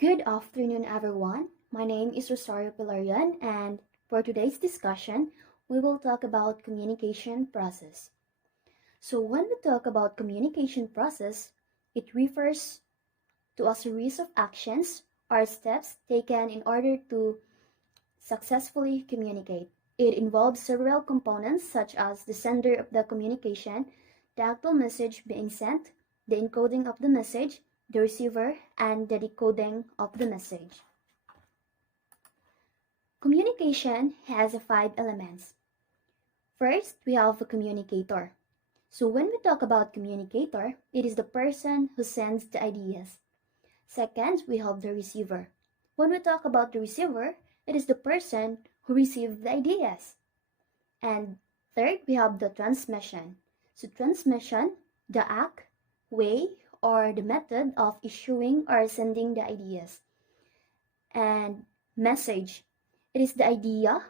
Good afternoon, everyone. My name is Rosario Pelarion, and for today's discussion, we will talk about communication process. So, when we talk about communication process, it refers to a series of actions or steps taken in order to successfully communicate. It involves several components such as the sender of the communication, the actual message being sent, the encoding of the message, the receiver, and the decoding of the message. Communication has five elements. First, we have a communicator. So when we talk about communicator, it is the person who sends the ideas. Second, we have the receiver. When we talk about the receiver, it is the person who receives the ideas. And third, we have the transmission. So transmission, the act, way, or the method of issuing or sending the ideas. And message, it is the idea,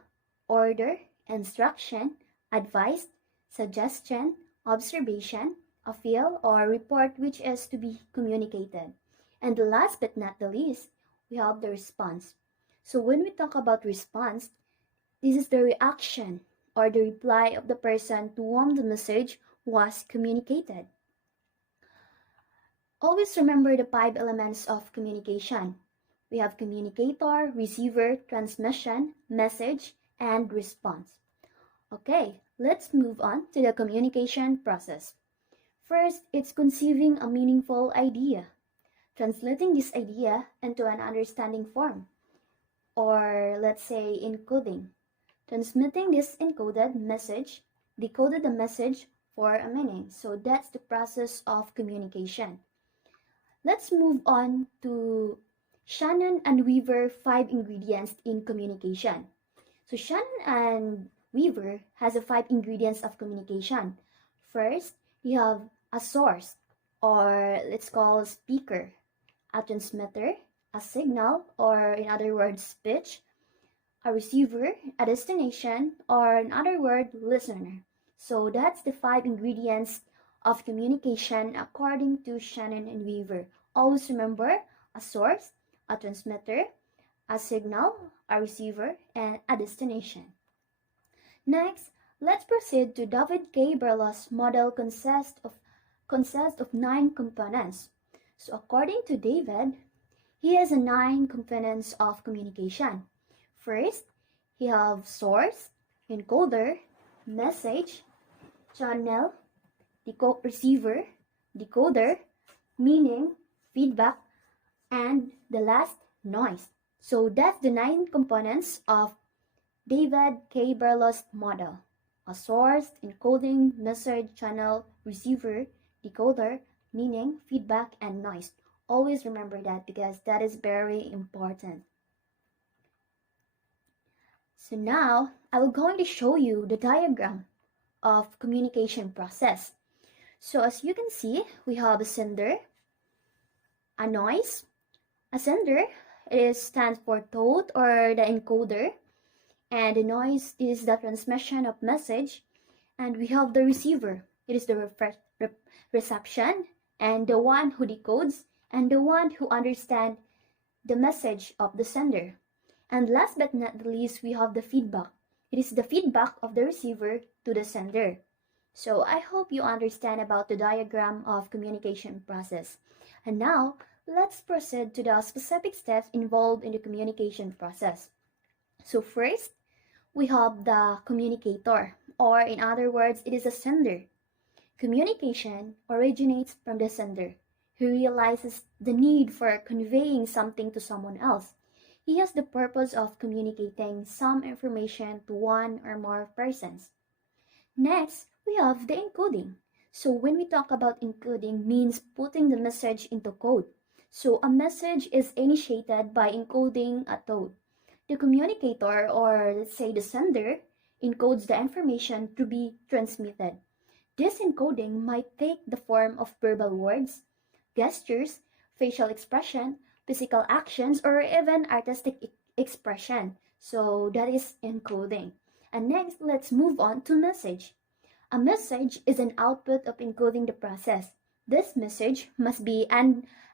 order, instruction, advice, suggestion, observation, appeal, or report which is to be communicated. And the last but not the least, we have the response. So when we talk about response, this is the reaction or the reply of the person to whom the message was communicated. Always remember the five elements of communication. We have communicator, receiver, transmission, message, and response. Okay, let's move on to the communication process. First, it's conceiving a meaningful idea, translating this idea into an understanding form, or let's say encoding, transmitting this encoded message, decoded the message for a meaning. So that's the process of communication. Let's move on to Shannon and Weaver 5 ingredients in communication. So Shannon and Weaver has a 5 ingredients of communication. First, you have a source, or let's call speaker, a transmitter, a signal, or in other words, speech, a receiver, a destination, or in other words, listener. So that's the 5 ingredients of communication according to Shannon and Weaver. Always remember a source, a transmitter, a signal, a receiver, and a destination. Next, let's proceed to David K. Berlow's model consists of 9 components. So according to David, he has 9 components of communication. First, he has source, encoder, message, channel, receiver, decoder, meaning, feedback, and the last, noise. So that's the 9 components of David K. Berlow's model: a source, encoding, message, channel, receiver, decoder, meaning, feedback, and noise. Always remember that because that is very important. So now, I'm going to show you the diagram of communication process. So as you can see, we have a sender, a noise. A sender stands for thought or the encoder, and the noise is the transmission of message, and we have the receiver. It is the reception, and the one who decodes, and the one who understands the message of the sender. And last but not the least, we have the feedback. It is the feedback of the receiver to the sender. So I hope you understand about the diagram of communication process. And now, let's proceed to the specific steps involved in the communication process. So first, we have the communicator, or in other words, it is a sender. Communication originates from the sender, who realizes the need for conveying something to someone else. He has the purpose of communicating some information to one or more persons. Next, we have the encoding. So when we talk about encoding, means putting the message into code. So a message is initiated by encoding a code. The communicator, or let's say the sender, encodes the information to be transmitted. This encoding might take the form of verbal words, gestures, facial expression, physical actions, or even artistic expression. So that is encoding. And next, let's move on to message. A message is an output of encoding the process. This message must be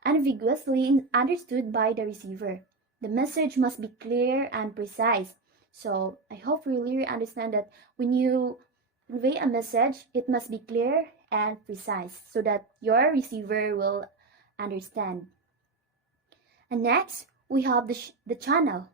unambiguously understood by the receiver. The message must be clear and precise. So I hope you really understand that when you convey a message, it must be clear and precise so that your receiver will understand. And next, we have the channel.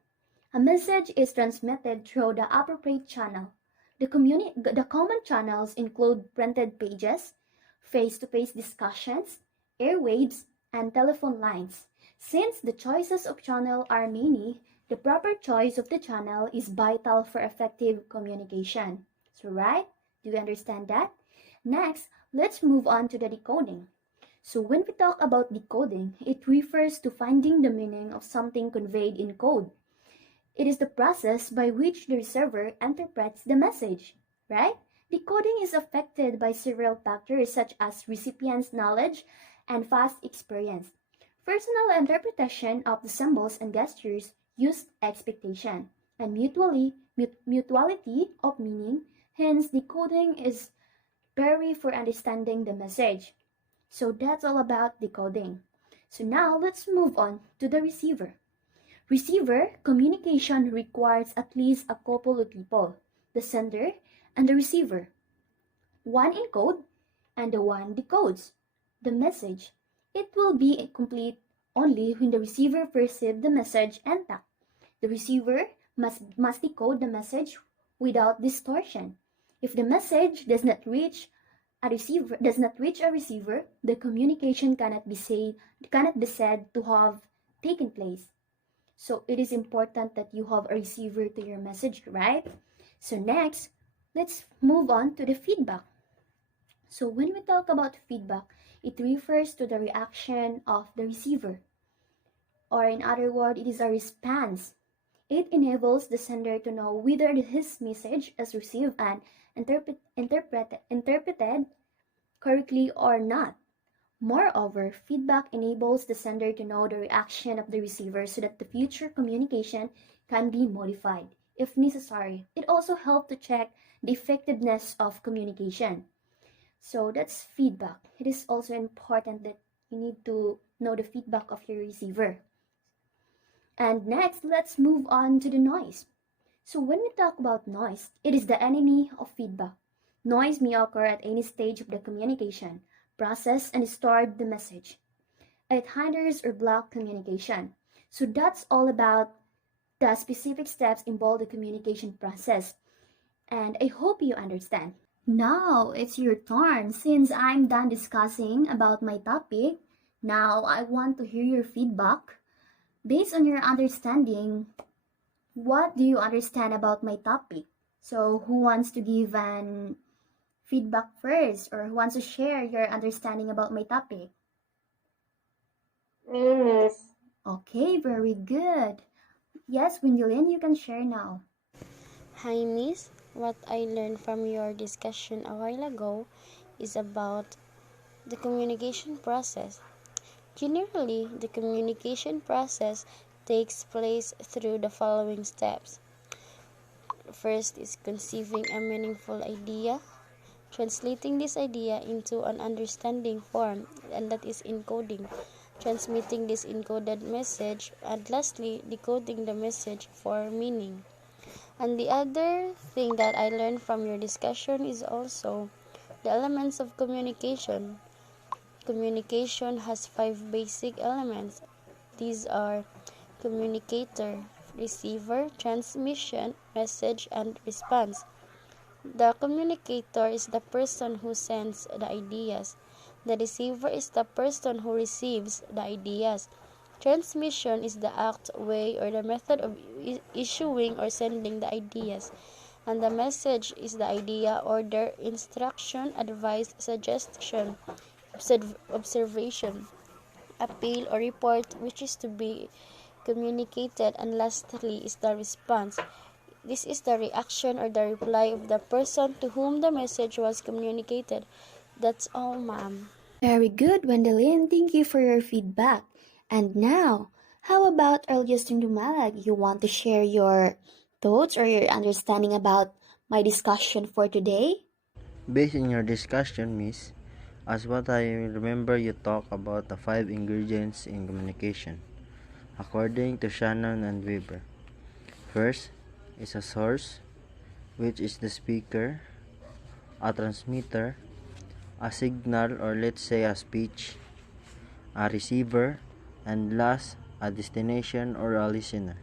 A message is transmitted through the appropriate channel. The common channels include printed pages, face-to-face discussions, airwaves, and telephone lines. Since the choices of channel are many, the proper choice of the channel is vital for effective communication. So, right? Do you understand that? Next, let's move on to the decoding. So when we talk about decoding, it refers to finding the meaning of something conveyed in code. It is the process by which the receiver interprets the message, right? Decoding is affected by several factors such as recipient's knowledge and past experience. Personal interpretation of the symbols and gestures used expectation and mutuality of meaning. Hence, decoding is very for understanding the message. So that's all about decoding. So now let's move on to the receiver. Receiver communication requires at least a couple of people, the sender and the receiver. One encodes and the one decodes the message. It will be complete only when the receiver perceives the message intact. The receiver must decode the message without distortion. If the message does not reach a receiver, the communication cannot be said to have taken place. So it is important that you have a receiver to your message, right? So next, let's move on to the feedback. So when we talk about feedback, it refers to the reaction of the receiver. Or in other words, it is a response. It enables the sender to know whether his message is received and interpreted correctly or not. Moreover, feedback enables the sender to know the reaction of the receiver so that the future communication can be modified if necessary. It also helps to check the effectiveness of communication. So that's feedback. It is also important that you need to know the feedback of your receiver. And next, let's move on to the noise. So when we talk about noise, it is the enemy of feedback. Noise may occur at any stage of the communication, process, and distort the message. It hinders or blocks communication. So that's all about the specific steps involved in the communication process. And I hope you understand. Now it's your turn. Since I'm done discussing about my topic, now I want to hear your feedback. Based on your understanding, what do you understand about my topic? So who wants to give an feedback first, or who wants to share your understanding about my topic? Me, Miss. Okay, very good. Yes, Gwendolyn, you can share now. Hi, Miss. What I learned from your discussion a while ago is about the communication process. Generally, the communication process takes place through the following steps. First is conceiving a meaningful idea, translating this idea into an understanding form, and that is encoding, transmitting this encoded message, and lastly, decoding the message for meaning. And the other thing that I learned from your discussion is also the elements of communication. Communication has 5 basic elements. These are communicator, receiver, transmission, message, and response. The communicator is the person who sends the ideas. The receiver is the person who receives the ideas. Transmission is the act, way, or the method of issuing or sending the ideas. And the message is the idea, order, instruction, advice, suggestion, observation, appeal, or report which is to be communicated. And lastly is the response. This is the reaction or the reply of the person to whom the message was communicated. That's all, ma'am. Very good, Gwendolyn. Thank you for your feedback. And now, how about Justin Dumalag? You want to share your thoughts or your understanding about my discussion for today? Based on your discussion, Miss, As what I remember, you talk about the 5 ingredients in communication, according to Shannon and Weber. First is a source, which is the speaker, a transmitter, a signal or let's say a speech, a receiver, and last, a destination or a listener.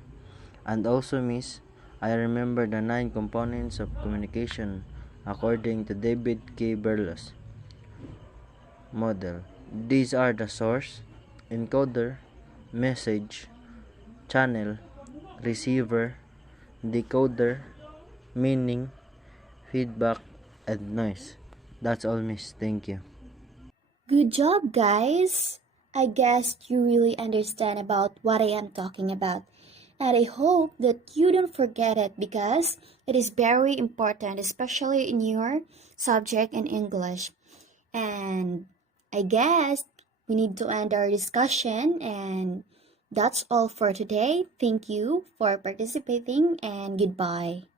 And also, Miss, I remember the 9 components of communication according to David K. Berlos model. These are the source, encoder, message, channel, receiver, decoder, meaning, feedback, and noise. That's all, Miss. Thank you. Good job, guys! I guess you really understand about what I am talking about. And I hope that you don't forget it because it is very important, especially in your subject in English. And I guess we need to end our discussion, and that's all for today. Thank you for participating, and goodbye.